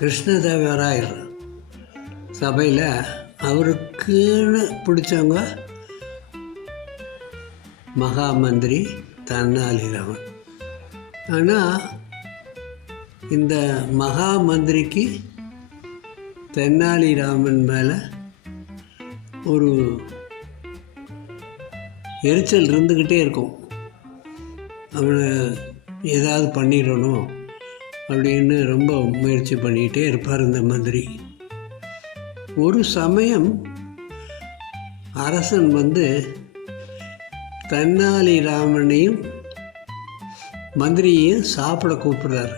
கிருஷ்ணதேவராயர் சபையில் அவருக்குன்னு பிடிச்சவங்க மகா மந்திரி தெனாலிராமன். ஆனால் இந்த மகா மந்திரிக்கு தெனாலிராமன் மேலே ஒரு எரிச்சல் இருந்துக்கிட்டே இருக்கும். அவனை ஏதாவது பண்ணிடணும் அப்படின்னு ரொம்ப முயற்சி பண்ணிக்கிட்டே இருப்பார் இந்த மந்திரி. ஒரு சமயம் அரசன் தெனாலிராமனையும் மந்திரியையும் சாப்பிட கூப்பிடுறாரு.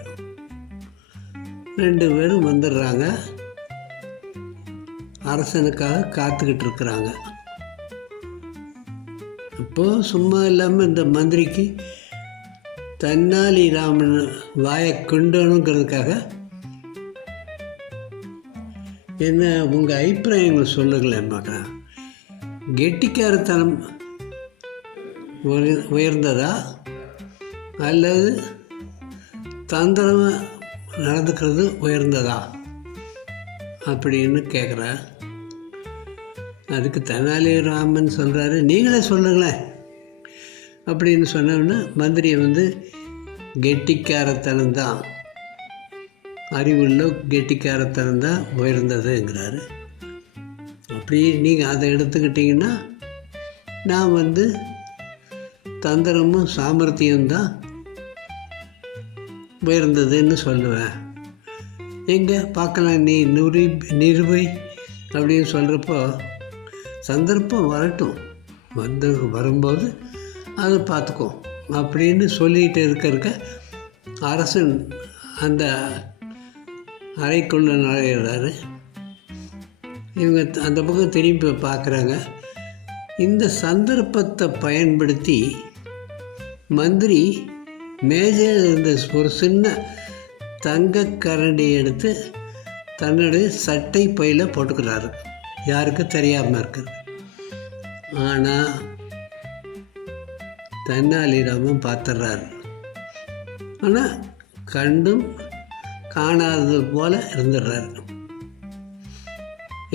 2 பேரும் வந்துடுறாங்க. அரசனுக்காக காத்துக்கிட்டு இருக்கிறாங்க. இப்போது சும்மா இல்லாமல் இந்த மந்திரிக்கு தெனாலிராமன் வாயை கிண்டணுங்கிறதுக்காக, என்ன உங்கள் அபிப்பிராயங்கள் சொல்லுங்களேன் பார்க்குறேன். கெட்டிக்காரத்தனம் உயர்ந்ததா அல்லது தந்திரமாக நடந்துக்கிறது உயர்ந்ததா அப்படின்னு கேட்குறேன். அதுக்கு தெனாலிராமன் சொல்கிறாரு, நீங்களே சொல்லுங்களேன் அப்படின்னு சொன்னோன்னா மந்திரியை கெட்டிக்காரத்தனம்தான், அறிவுள்ள கெட்டிக்காரத்தனம்தான் உயர்ந்ததுங்கிறாரு. அப்படி நீங்கள் அதை எடுத்துக்கிட்டிங்கன்னா நான் தந்திரமும் சாமர்த்தியம்தான் உயர்ந்ததுன்னு சொல்லுவேன். எங்கே பார்க்கலாம், நீ நிரூபை அப்படின்னு சொல்கிறப்போ சந்தர்ப்பம் வரட்டும், வரும்போது அதை பார்த்துக்கோ அப்படின்னு சொல்லிகிட்டு இருக்க அரசன் அந்த அறைக்குள்ளே நுழையிறாரு. இவங்க அந்த பக்கம் திரும்பி பார்க்குறாங்க. இந்த சந்தர்ப்பத்தை பயன்படுத்தி மந்திரி மேஜையில் இருந்த ஒரு சின்ன தங்க கரண்டி எடுத்து தன்னுடைய சட்டை பையில் போட்டுக்கிறாரு. யாருக்கு தெரியாமல் இருக்குது. ஆனால் தெனாலிராமன் பார்த்துடுறாரு. ஆனால் கண்டும் காணாதது போல் இருந்துடுறாரு.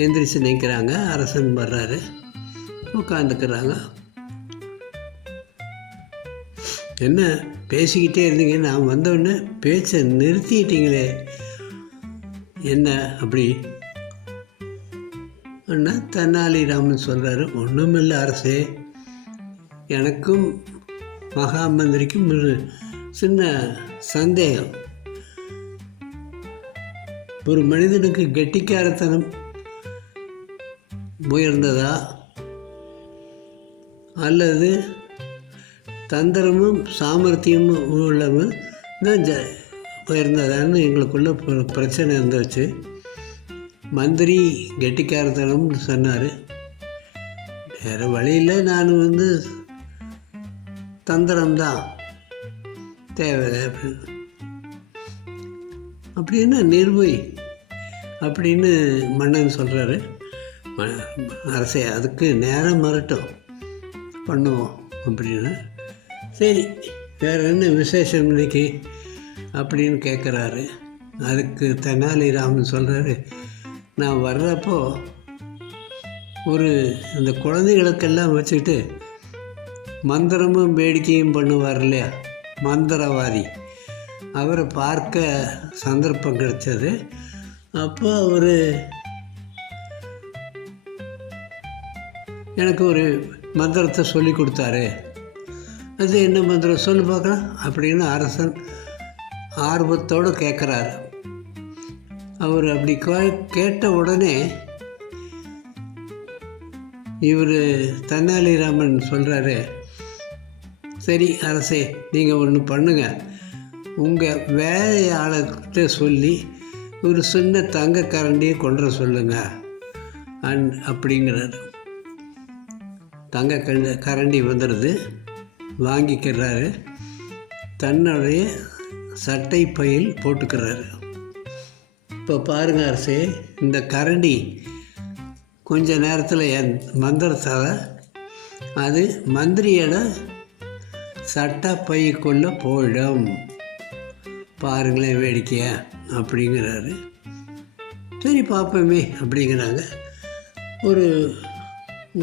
எந்திரிச்சு நிற்கிறாங்க. அரசன் வர்றாரு, உட்காந்துக்கிறாங்க. என்ன பேசிக்கிட்டே இருந்தீங்க, நான் வந்தோடனே பேச்சை நிறுத்திட்டீங்களே, என்ன அப்படி அண்ணா? தெனாலிராமன் சொல்கிறாரு, ஒன்றுமில்லை அரசே, எனக்கும் மகா மந்திரிக்கும் ஒரு சின்ன சந்தேகம். ஒரு மனிதனுக்கு கெட்டிக்காரத்தனம் உயர்ந்ததா அல்லது தந்திரமும் சாமர்த்தியமும் உள்ளவன் தான் உயர்ந்ததான்னு எங்களுக்குள்ள பிரச்சனை இருந்துச்சு. மந்திரி கெட்டிக்காரத்தனம்னு சொன்னார். வேறு வழியில் நான் தந்திரம்தான் தேவை அப்படின்னு நிர்வை அப்படின்னு மன்னன் சொல்கிறாரு. அரசே, அதுக்கு நேரம் வரட்டும், பண்ணுவோம் அப்படின்னு. சரி, வேறு என்ன விசேஷம் இன்னைக்கு அப்படின்னு கேட்குறாரு. அதுக்கு தெனாலிராமன் சொல்கிறாரு, நான் வர்றப்போ இந்த குழந்தைகளுக்கெல்லாம் வச்சுக்கிட்டு மந்திரமும் வேடிக்கையும் பண்ணுவார் இல்லையா, மந்திரவாதி, அவரை பார்க்க சந்தர்ப்பம் கிடைச்சது. அப்போ அவர் எனக்கு ஒரு மந்திரத்தை சொல்லி கொடுத்தாரு. அது என்ன மந்திரம் சொல்லி பார்க்கலாம் அப்படின்னு அரசன் ஆர்வத்தோடு கேட்குறாரு. அவர் அப்படி கேட்ட உடனே இவர் தெனாலிராமன் சொல்கிறாரு, சரி அரசே, நீங்கள் ஒன்று பண்ணுங்கள், உங்கள் வேலையாளர்கிட்ட சொல்லி ஒரு சின்ன தங்க கரண்டியை கொண்டு சொல்லுங்கள் அப்படிங்கிறாரு. தங்க கரண்டி வந்துடுது. வாங்கிக்கிறாரு, தன்னுடைய சட்டை பையில் போட்டுக்கிறாரு. இப்போ பாருங்கள் அரசே, இந்த கரண்டி கொஞ்ச நேரத்தில் என் மந்திரத்தால் அது மந்திரியோட சட்டை பைக்குள்ளே போயிடும், பாருங்களேன் வேடிக்கையா அப்படிங்கிறாரு. சரி பார்ப்போமே அப்படிங்கிறாங்க.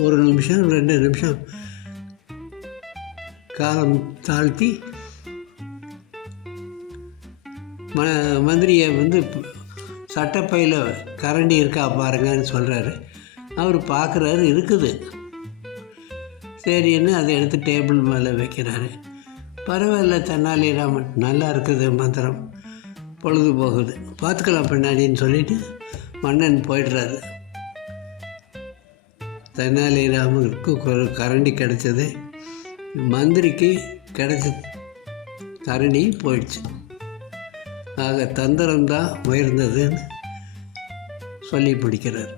ஒரு நிமிஷம் 2 நிமிஷம் காலம் தாழ்த்தி மந்திரியை சட்டப்பையில் கரண்டி இருக்கா பாருங்கன்னு சொல்கிறாரு. அவர் பார்க்குறாரு, இருக்குது. சரின்னு அதை எடுத்து டேபிள் மேலே வைக்கிறாரு. பரவாயில்ல தெனாலிராமன், நல்லா இருக்குது மந்திரம், பொழுது போகுது, பார்த்துக்கலாம் பின்னாடின்னு சொல்லிவிட்டு மன்னன் போயிடுறாரு. தெனாலிராமனுக்கு ஒரு கரண்டி கிடச்சது, மந்திரிக்கு கிடச்ச கரண்டி போயிடுச்சு. ஆக தந்திரம்தான் உயர்ந்ததுன்னு சொல்லி பிடிக்கிறார்.